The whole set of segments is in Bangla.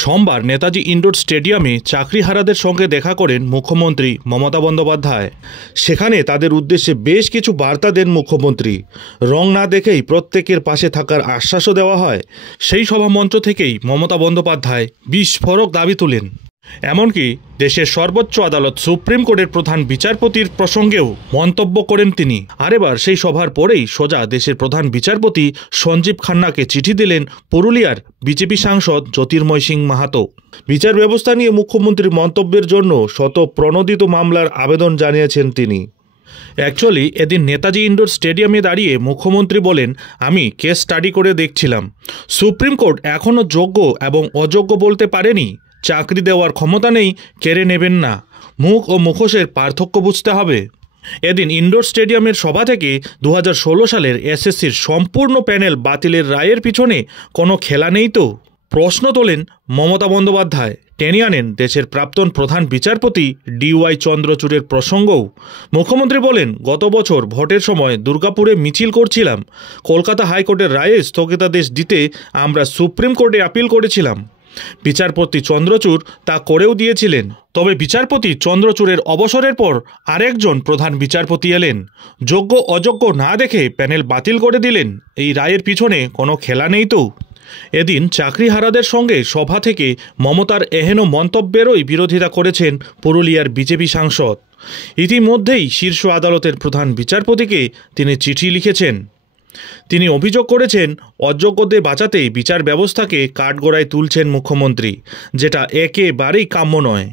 সোমবার নেতাজি ইন্ডোর স্টেডিয়ামে চাকরিহারাদের সঙ্গে দেখা করেন মুখ্যমন্ত্রী মমতা বন্দ্যোপাধ্যায়। সেখানে তাদের উদ্দেশ্যে বেশ কিছু বার্তা দেন মুখ্যমন্ত্রী। রং না দেখেই প্রত্যেকের পাশে থাকার আশ্বাসও দেওয়া হয়। সেই সভামঞ্চ থেকেই মমতা বন্দ্যোপাধ্যায় বিস্ফোরক দাবি তোলেন। এমনকি দেশের সর্বোচ্চ আদালত সুপ্রিম কোর্টের প্রধান বিচারপতির প্রসঙ্গেও মন্তব্য করেন তিনি। আর এবার সেই সভার পরেই সোজা দেশের প্রধান বিচারপতি সঞ্জীব খান্নাকে চিঠি দিলেন পুরুলিয়ার বিজেপি সাংসদ জ্যোতির্ময় সিং মাহাতো। বিচার ব্যবস্থা নিয়ে মুখ্যমন্ত্রীর মন্তব্যের জন্য শতপ্রণোদিত মামলার আবেদন জানিয়েছেন তিনি। অ্যাকচুয়ালি এদিন নেতাজি ইন্ডোর স্টেডিয়ামে দাঁড়িয়ে মুখ্যমন্ত্রী বলেন, আমি কেস স্টাডি করে দেখছিলাম, সুপ্রিম কোর্ট এখনও যোগ্য এবং অযোগ্য বলতে পারেনি। চাকরি দেওয়ার ক্ষমতা নেই, কেড়ে নেবেন না। মুখ ও মুখোশের পার্থক্য বুঝতে হবে। এদিন ইন্ডোর স্টেডিয়ামের সভা থেকে 2016 সালের এসএসসির সম্পূর্ণ প্যানেল বাতিলের রায়ের পিছনে কোনো খেলা নেই তো? প্রশ্ন তোলেন মমতা বন্দ্যোপাধ্যায়। টেনে আনেন দেশের প্রাক্তন প্রধান বিচারপতি DY চন্দ্রচূড়ের প্রসঙ্গও। মুখ্যমন্ত্রী বলেন, গত বছর ভোটের সময় দুর্গাপুরে মিছিল করছিলাম। কলকাতা হাইকোর্টের রায়ে স্থগিতাদেশ দিতে আমরা সুপ্রিম কোর্টে আপিল করেছিলাম। বিচারপতি চন্দ্রচূড় তা করেও দিয়েছিলেন। তবে বিচারপতি চন্দ্রচূড়ের অবসরের পর আরেকজন প্রধান বিচারপতি এলেন। যোগ্য অযোগ্য না দেখে প্যানেল বাতিল করে দিলেন। এই রায়ের পিছনে কোনো খেলা নেই তো? এদিন চাকরিহারাদের সঙ্গে সভা থেকে মমতার এহেন মন্তব্যেরই বিরোধিতা করেছেন পুরুলিয়ার বিজেপি সাংসদ। ইতিমধ্যেই শীর্ষ আদালতের প্রধান বিচারপতিকে তিনি চিঠি লিখেছেন। তিনি অভিযোগ করেছেন, অযোগ্যদের বাঁচাতে বিচার ব্যবস্থাকে কাঠগড়ায় তুলছেন মুখ্যমন্ত্রী, যেটা একেবারেই কাম্য নয়।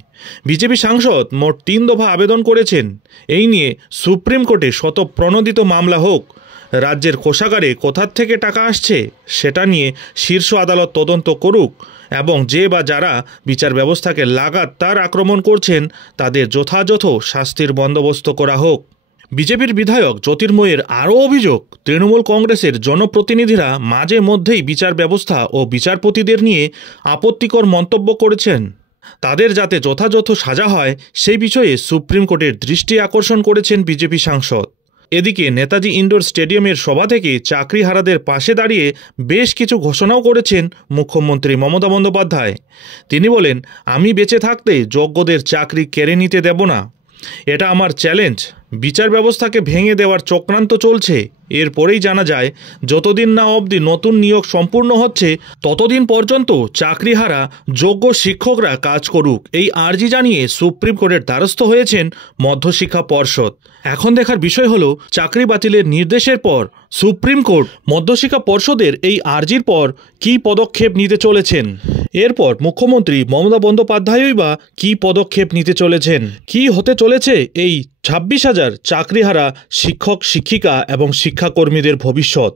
বিজেপি সাংসদ মোট 3 দফা আবেদন করেছেন। এই নিয়ে সুপ্রিম কোর্টে শতপ্রণোদিত মামলা হোক, রাজ্যের কোষাগারে কোথার থেকে টাকা আসছে সেটা নিয়ে শীর্ষ আদালত তদন্ত করুক এবং যে বা যারা বিচার ব্যবস্থাকে লাগাতার আক্রমণ করছেন তাদের যথাযথ শাস্তির বন্দোবস্ত করা হোক। বিজেপির বিধায়ক জ্যোতির্ময়ের আরও অভিযোগ, তৃণমূল কংগ্রেসের জনপ্রতিনিধিরা মাঝে মধ্যেই বিচার ব্যবস্থা ও বিচারপতিদের নিয়ে আপত্তিকর মন্তব্য করেছেন। তাদের যাতে যথাযথ সাজা হয় সেই বিষয়ে সুপ্রিম কোর্টের দৃষ্টি আকর্ষণ করেছেন বিজেপি সাংসদ। এদিকে নেতাজি ইন্ডোর স্টেডিয়ামের সভা থেকে চাকরিহারাদের পাশে দাঁড়িয়ে বেশ কিছু ঘোষণাও করেছেন মুখ্যমন্ত্রী মমতা বন্দ্যোপাধ্যায়। তিনি বলেন, আমি বেঁচে থাকতে যোগ্যদের চাকরি কেড়ে নিতে দেব না। এটা আমার চ্যালেঞ্জ। বিচার ব্যবস্থাকে ভেঙে দেওয়ার চক্রান্ত চলছে। এরপরেই জানা যায়, যতদিন না অবধি নতুন নিয়োগ সম্পূর্ণ হচ্ছে ততদিন পর্যন্ত চাকরিহারা যোগ্য শিক্ষকরা কাজ করুক, এই আর্জি জানিয়ে সুপ্রিম কোর্টের দ্বারস্থ হয়েছেন মধ্যশিক্ষা পর্ষদ। এখন দেখার বিষয় হলো, চাকরি বাতিলের নির্দেশের পর সুপ্রিম কোর্ট মধ্যশিক্ষা পর্ষদের এই আর্জির পর কী পদক্ষেপ নিতে চলেছেন। এরপর মুখ্যমন্ত্রী মমতা বন্দ্যোপাধ্যায়ই বা কী পদক্ষেপ নিতে চলেছেন। কী হতে চলেছে এই 26,000 চাকরিহারা শিক্ষক শিক্ষিকা এবং শিক্ষাকর্মীদের ভবিষ্যৎ?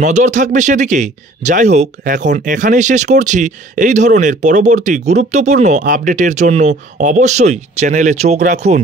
নজর থাকবে সেদিকে। যাই হোক, এখন এখানেই শেষ করছি। এই ধরনের পরবর্তী গুরুত্বপূর্ণ আপডেটের জন্য অবশ্যই চ্যানেলে চোখ রাখুন।